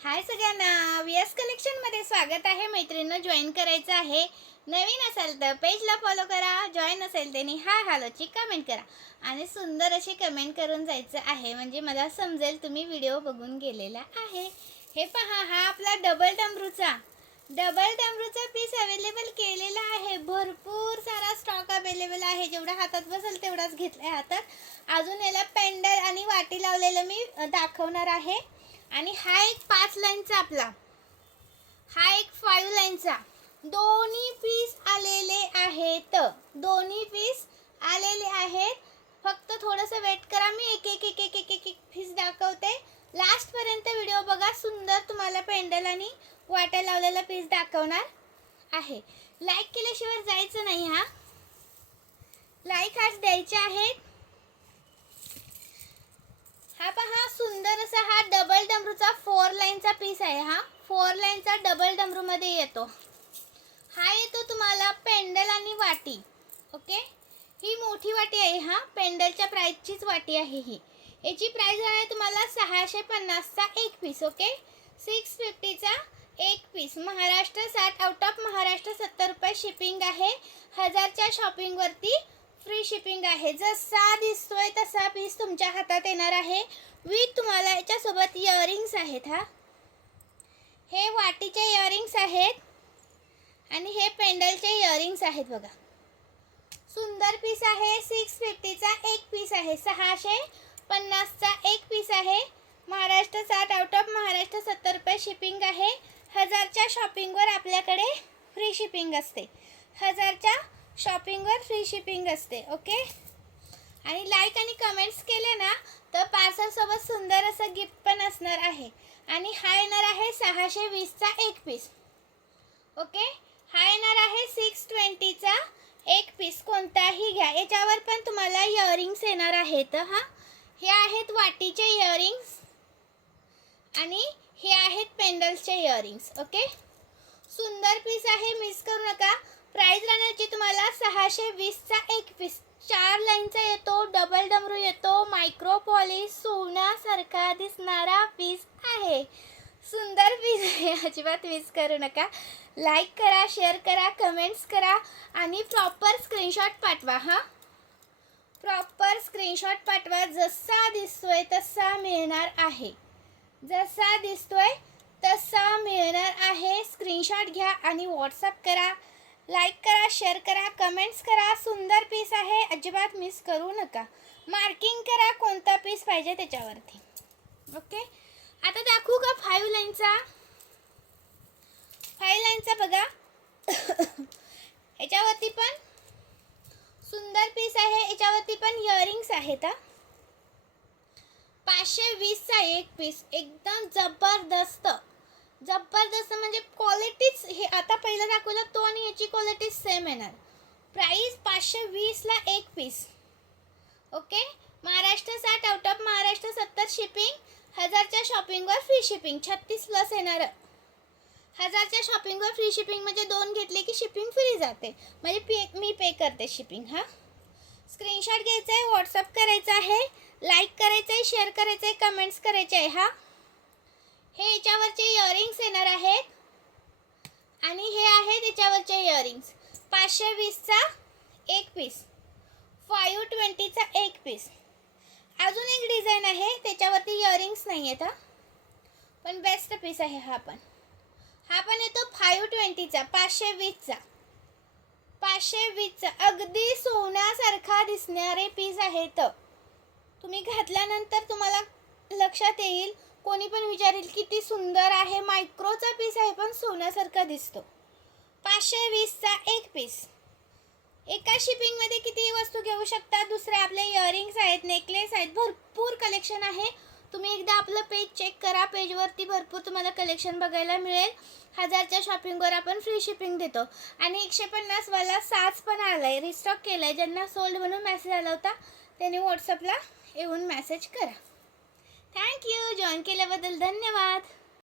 हाय सगळ्यांना, व्हीएस कलेक्शनमध्ये स्वागत आहे. मैत्रिणींनो, जॉईन करायचं आहे. नवीन असाल तर पेजला फॉलो करा, जॉईन असेल त्यांनी हाय हॅलोची कमेंट करा आणि सुंदर अशी कमेंट करून जायचं आहे, म्हणजे मला समजेल तुम्ही व्हिडिओ बघून गेलेला आहे. हे पहा, हा आपला डबल डमरूचा पीस अवेलेबल केलेला आहे. भरपूर सारा स्टॉक अवेलेबल आहे. जेवढा हातात बसेल तेवढाच घेतलाय हातात. अजून याला पेंडल आणि वाटी लावलेलं मी दाखवणार आहे. आणि हा एक 5 लाईनचा आपला, हा एक 5 लाईनचा, दोन्ही पीस आलेले आहेत. फक्त थोडंसं वेट करा, मी एक एक एक एक एक एक एक पीस दाखवते. लास्ट पर्यंत व्हिडिओ बघा. सुंदर तुम्हाला पेंडल आणि वाट्या लावलेला पीस दाखवणार आहे. लाईक केल्याशिवाय जायचं नाही. लाईक आज द्यायचे आहेत. हा पहा, सुंदर असा हा डबल डमरूचा 4 लाईनचा पीस आहे. हा 4 लाईनचा डबल डमरू मध्ये येतो. हा येतो तुम्हाला पेंडल आणि वाटी. ओके, ही मोठी वाटी आहे. हा पेंडलच्या प्राइसचीच वाटी आहे ही. याची प्राइस आहे तुम्हाला 650 चा एक पीस. ओके, 650 चा एक पीस. महाराष्ट्र 60, आउट ऑफ महाराष्ट्र 70 रुपये शिपिंग आहे. 1000 च्या शॉपिंग वरती फ्री शिपिंग आहे. जसा दिसतोय तसा पीस तुमच्या हातात येणार आहे. विथ तुम्हाला याच्यासोबत इयरिंग्स आहेत. हे वाटीचे इयरिंग्स आहेत आणि हे पेंडलचे इयरिंग्स आहेत. बघा, सुंदर पीस आहे. 650 चा एक पीस आहे. 650 चा एक पीस आहे. महाराष्ट्र 60, आउट ऑफ महाराष्ट्र 70 रुपये शिपिंग आहे. 1000 च्या शॉपिंगवर आपल्याकडे फ्री शिपिंग असते. 1000 च्या शॉपिंगवर फ्री शिपिंग असते. ओके, आणि लाईक आणि कमेंट्स केले ना तर पार्सल सोबत सुंदर असं गिफ्ट पण असणार आहे. आणि हा येणार आहे 620 चा एक पीस. ओके, हा येणार आहे 620 चा एक पीस. कोणताही घ्या, याच्यावर पण तुम्हाला इयरिंग्स येणार आहेत. हे आहेत वाटीचे इयरिंग्स आणि हे आहेत पेंडल्सचे इयरिंग्स. ओके, सुंदर पीस आहे, मिस करू नका. प्राइस राहण्याची तुम्हाला 620 चा एक पीस. 4 लाईनचा येतो, डबल डमरू येतो, मायक्रो पॉलिश सोन्यासारखा दिसणारा पीस आहे. सुंदर पीस आहे, अजिबात मिस करू नका. लाईक करा, शेअर करा, कमेंट्स करा आणि प्रॉपर स्क्रीनशॉट पाठवा. प्रॉपर स्क्रीनशॉट पाठवा. जसा दिसतोय तसा मिळणार आहे. जसा दिसतोय तसा मिळणार आहे. स्क्रीनशॉट घ्या आणि व्हॉट्सअप करा. लाईक करा, शेअर करा, कमेंट्स करा. सुंदर पीस आहे, अजिबात मिस करू नका. मार्किंग करा कोणता पीस पाहिजे त्याच्यावरती. ओके, आता दाखवू का 5 लाईनचा. 5 लाईनचा बघा. याच्यावरती पण सुंदर पीस आहे. याच्यावरती पण इयरिंग्स आहेत. 520 चा एक पीस. एकदम जबरदस्त म्हणजे क्वालिटीच, हे आता पहिलं दाखवलं तो आणि याची क्वालिटी सेम येणार. प्राइस 520 ला एक पीस. Okay, Maharashtra 60, out of Maharashtra 70 shipping. 1000 च्या शॉपिंगवर फ्री शिपिंग. 36 प्लस येणार. 1000 च्या शॉपिंगवर फ्री शिपिंग म्हणजे 2 घेतले की शिपिंग फ्री जाते, म्हणजे मी पे करते शिपिंग. स्क्रीनशॉट घ्यायचा आहे, व्हॉट्सअप करायचा आहे, लाईक करायचं आहे, शेअर करायचं आहे, कमेंट्स करायचे आहे. हे याच्यावरचे इयरिंग्स येणार आहेत आणि हे आहेत याच्यावरचे इयरिंग्स. 520 चा एक पीस, 520 चा एक पीस. अजून एक डिझाईन आहे, त्याच्यावरती इयरिंग्स नाही आहेत. पण बेस्ट पीस आहे. हा पण येतो 520 चा, 520 चा अगदी सोन्यासारखा दिसणारे पीस आहेत. तुम्ही घातल्यानंतर तुम्हाला लक्षात येईल, कोणी पण विचारेल किती सुंदर आहे. मायक्रोचा पीस आहे पण सोन्यासारखा दिसतो. 520 चा एक पीस. एका शिपिंग मध्ये किती वस्तू घेऊ शकता. दुसरे आपले इयरिंग्स आहेत, नेकलेस आहेत, भरपूर कलेक्शन आहे. तुम्ही एकदा आपलं पेज चेक करा. पेजवरती भरपूर तुम्हाला कलेक्शन बघायला मिळेल. 1000 च्या शॉपिंगवर आपण फ्री शिपिंग देतो. आणि 150 वाला साज पण आलाय, रिस्टॉक केलाय. ज्यांना सोल्ड म्हणून मेसेज आला होता त्यांनी व्हॉट्सअपला येऊन मेसेज करा. थँक्यू. जॉईन केल्याबद्दल धन्यवाद.